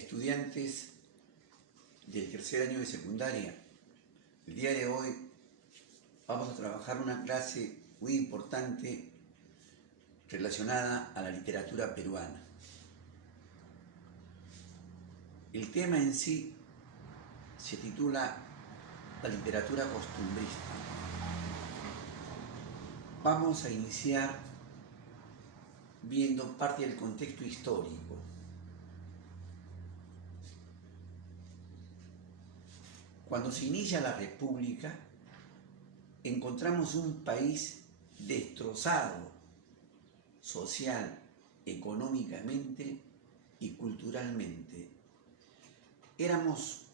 Estudiantes del tercer año de secundaria, el día de hoy vamos a trabajar una clase muy importante relacionada a la literatura peruana. El tema en sí se titula La literatura costumbrista. Vamos a iniciar viendo parte del contexto histórico. Cuando se inicia la República, encontramos un país destrozado social, económicamente y culturalmente. Éramos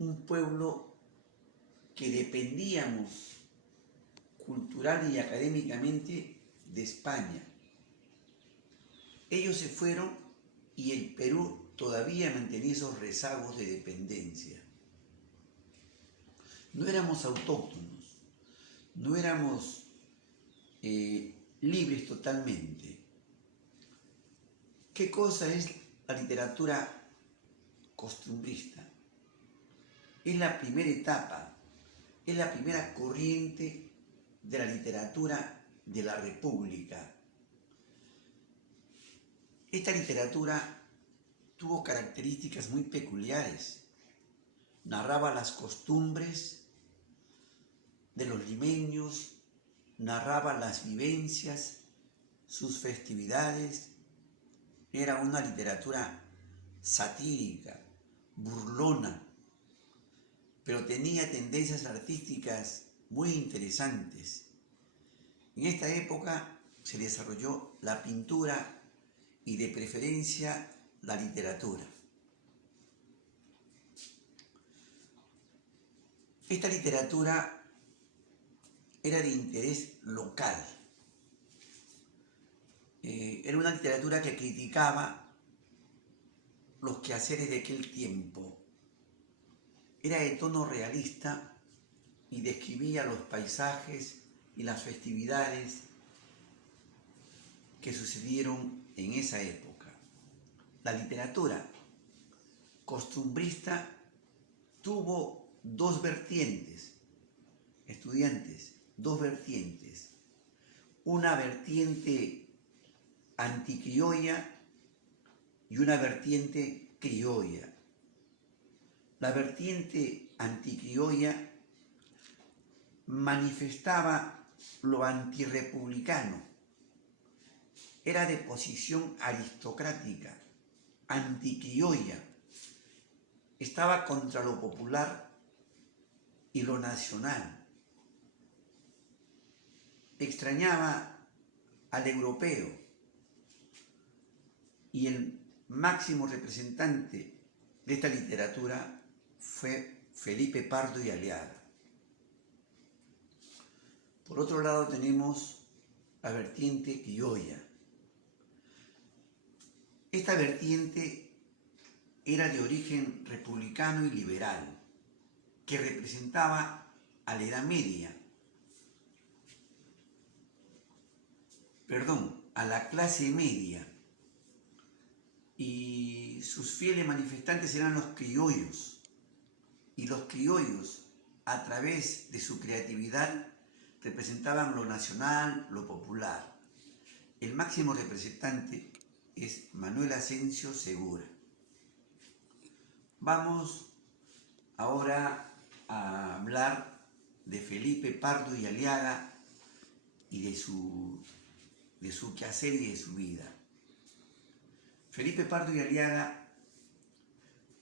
un pueblo que dependíamos cultural y académicamente de España. Ellos se fueron y el Perú todavía mantenía esos rezagos de dependencia. No éramos autóctonos, no éramos libres totalmente. ¿Qué cosa es la literatura costumbrista? Es la primera etapa, es la primera corriente de la literatura de la República. Esta literatura tuvo características muy peculiares. Narraba las costumbres de los limeños, narraba las vivencias, sus festividades. Era una literatura satírica, burlona, pero tenía tendencias artísticas muy interesantes. En esta época se desarrolló la pintura y de preferencia la literatura. Esta literatura era de interés local. Era una literatura que criticaba los quehaceres de aquel tiempo. Era de tono realista y describía los paisajes y las festividades que sucedieron en esa época. La literatura costumbrista tuvo dos vertientes, estudiantes, dos vertientes. Una vertiente anticriolla y una vertiente criolla. La vertiente anticriolla manifestaba lo antirrepublicano. Era de posición aristocrática, anticriolla. Estaba contra lo popular y lo nacional. Extrañaba al europeo, y el máximo representante de esta literatura fue Felipe Pardo y Aliaga. Por otro lado tenemos la vertiente criolla. Esta vertiente era de origen republicano y liberal, que representaba a la Edad Media, a la clase media, y sus fieles manifestantes eran los criollos, y los criollos, a través de su creatividad, representaban lo nacional, lo popular. El máximo representante es Manuel Asensio Segura. Vamos ahora a hablar de Felipe Pardo y Aliaga y de su quehacer y de su vida. Felipe Pardo y Aliaga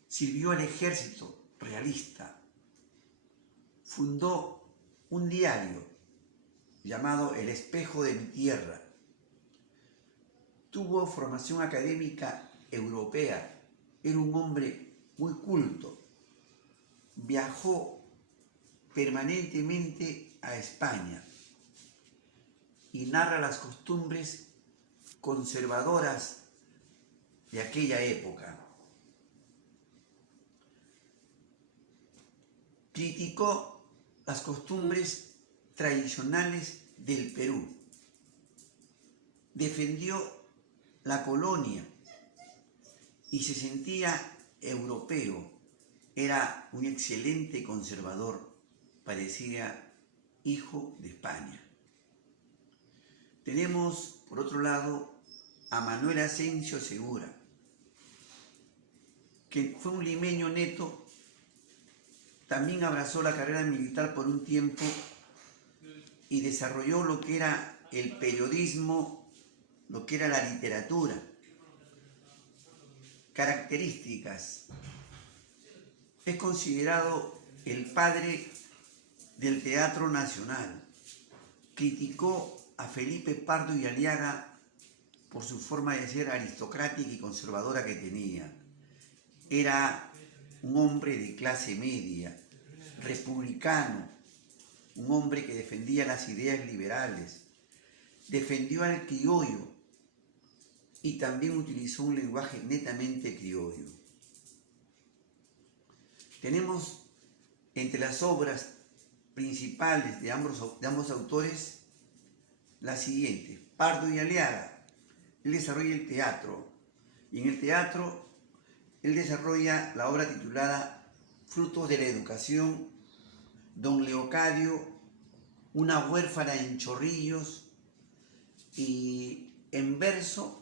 sirvió al ejército realista. Fundó un diario llamado El Espejo de mi Tierra. Tuvo formación académica europea. Era un hombre muy culto. Viajó permanentemente a España y narra las costumbres conservadoras de aquella época. Criticó las costumbres tradicionales del Perú. Defendió la colonia y se sentía europeo, era un excelente conservador, parecía hijo de España. Tenemos, por otro lado, a Manuel Asensio Segura, que fue un limeño neto, también abrazó la carrera militar por un tiempo y desarrolló lo que era el periodismo, lo que era la literatura. Características: es considerado el padre del teatro nacional. Criticó a Felipe Pardo y Aliaga por su forma de ser aristocrática y conservadora que tenía. Era un hombre de clase media, republicano, un hombre que defendía las ideas liberales, defendió al criollo y también utilizó un lenguaje netamente criollo. Tenemos entre las obras principales de ambos autores las siguientes. Pardo y Aliaga, él desarrolla el teatro, y en el teatro él desarrolla la obra titulada Frutos de la Educación, Don Leocadio, Una huérfana en Chorrillos, y en verso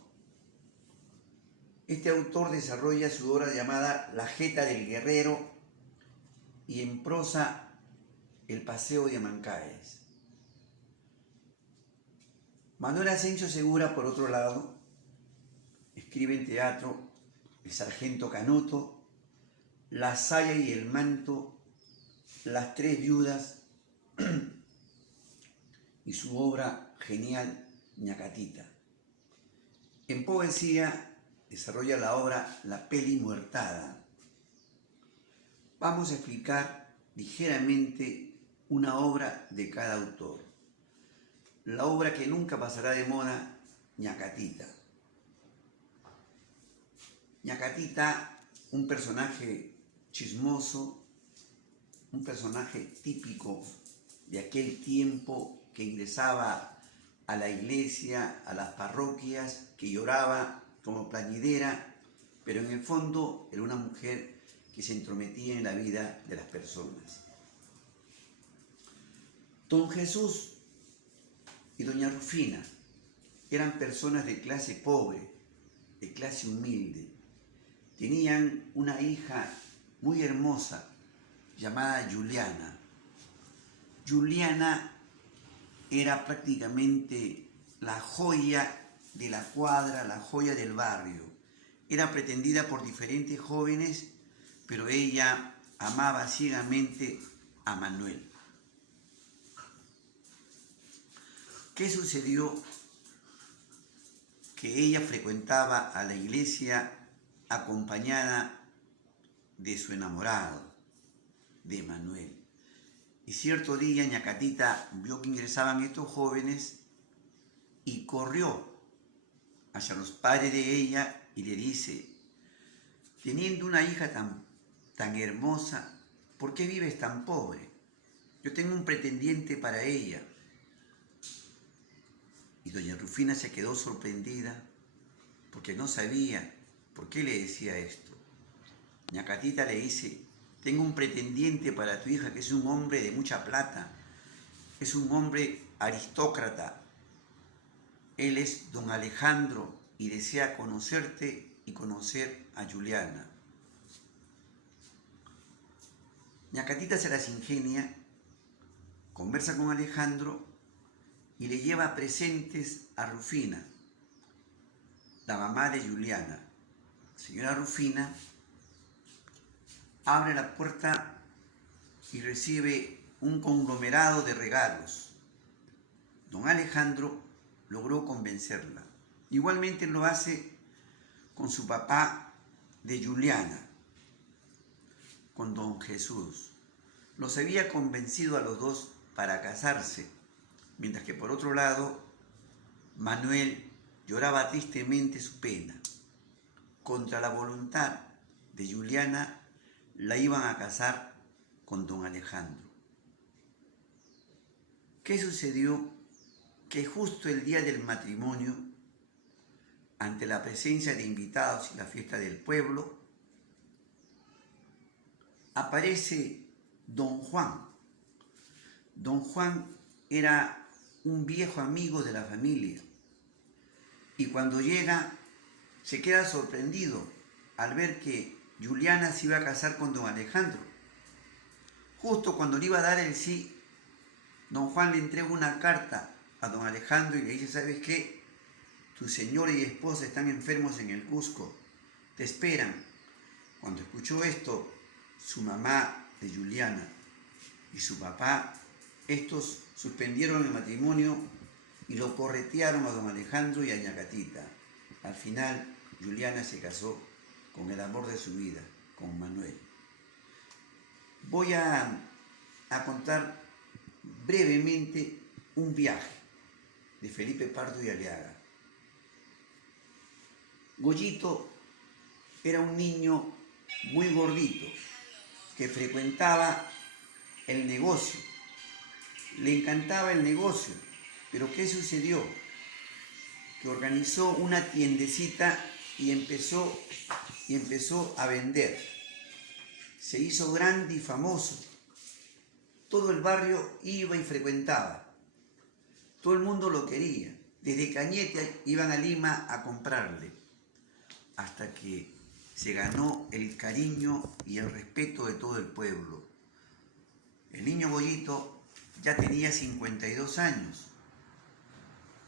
este autor desarrolla su obra llamada La Jeta del Guerrero, y en prosa El Paseo de Mancaes. Manuel Asensio Segura, por otro lado, escribe en teatro El Sargento Canuto, La Saya y el Manto, Las Tres Viudas y su obra genial Ñacatita. En poesía desarrolla la obra La Peli Muertada. Vamos a explicar ligeramente una obra de cada autor. La obra que nunca pasará de moda, Ñacatita. Ñacatita, un personaje chismoso, un personaje típico de aquel tiempo que ingresaba a la iglesia, a las parroquias, que lloraba como plañidera, pero en el fondo era una mujer que se entrometía en la vida de las personas. Don Jesús y doña Rufina eran personas de clase pobre, de clase humilde. Tenían una hija muy hermosa llamada Juliana. Juliana era prácticamente la joya de la cuadra, la joya del barrio. Era pretendida por diferentes jóvenes, pero ella amaba ciegamente a Manuel. ¿Qué sucedió? Que ella frecuentaba a la iglesia acompañada de su enamorado, de Manuel. Y cierto día Ñacatita vio que ingresaban estos jóvenes y corrió hacia los padres de ella y le dice: teniendo una hija tan hermosa, ¿por qué vives tan pobre? Yo tengo un pretendiente para ella. Y doña Rufina se quedó sorprendida porque no sabía por qué le decía esto. Ñacatita le dice: tengo un pretendiente para tu hija que es un hombre de mucha plata, es un hombre aristócrata. Él es don Alejandro y desea conocerte y conocer a Juliana. Ñacatita se las ingenia, conversa con Alejandro y le lleva presentes a Rufina, la mamá de Juliana. Señora Rufina abre la puerta y recibe un conglomerado de regalos. Don Alejandro logró convencerla. Igualmente lo hace con su papá de Juliana, con don Jesús. Los había convencido a los dos para casarse, mientras que por otro lado, Manuel lloraba tristemente su pena. Contra la voluntad de Juliana, la iban a casar con don Alejandro. ¿Qué sucedió? Que justo el día del matrimonio, ante la presencia de invitados y la fiesta del pueblo, aparece Don Juan. Don Juan era un viejo amigo de la familia y cuando llega se queda sorprendido al ver que Juliana se iba a casar con don Alejandro. Justo cuando le iba a dar el sí, don Juan le entrega una carta a don Alejandro y le dice: ¿sabes qué? Tu señora y esposa están enfermos en el Cusco, te esperan. Cuando escuchó esto, su mamá de Juliana y su papá, estos suspendieron el matrimonio y lo corretearon a don Alejandro y a Ñacatita. Al final, Juliana se casó con el amor de su vida, con Manuel. Voy a contar brevemente un viaje de Felipe Pardo y Aliaga. Goyito era un niño muy gordito que frecuentaba el negocio. Le encantaba el negocio, pero ¿qué sucedió? Que organizó una tiendecita y empezó a vender. Se hizo grande y famoso. Todo el barrio iba y frecuentaba. Todo el mundo lo quería. Desde Cañete iban a Lima a comprarle. Hasta que se ganó el cariño y el respeto de todo el pueblo. El niño Goyito ya tenía 52 años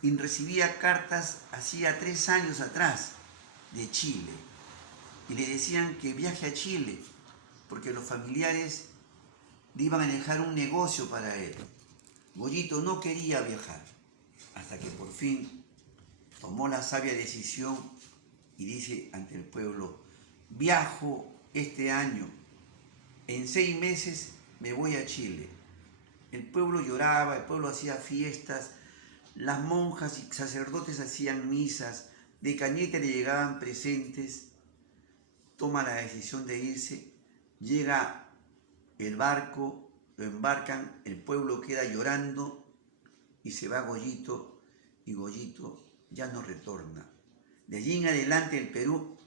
y recibía cartas hacía 3 años atrás de Chile. Y le decían que viaje a Chile porque los familiares le iban a dejar un negocio para él. Goyito no quería viajar hasta que por fin tomó la sabia decisión y dice ante el pueblo: viajo este año, en 6 meses me voy a Chile. El pueblo lloraba, el pueblo hacía fiestas, las monjas y sacerdotes hacían misas, de Cañete le llegaban presentes. Toma la decisión de irse, llega el barco, lo embarcan, el pueblo queda llorando y se va Goyito, y Goyito ya no retorna. De allí en adelante el Perú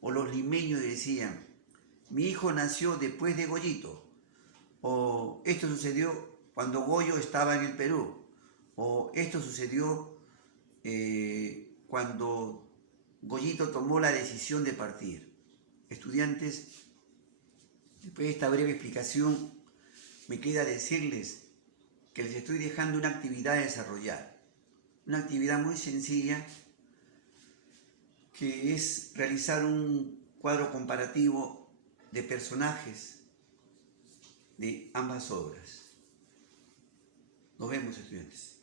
o los limeños decían: mi hijo nació después de Goyito, o esto sucedió cuando Goyo estaba en el Perú, o esto sucedió cuando Goyito tomó la decisión de partir. Estudiantes, después de esta breve explicación, me queda decirles que les estoy dejando una actividad a desarrollar, una actividad muy sencilla, que es realizar un cuadro comparativo de personajes de ambas obras. Nos vemos, estudiantes.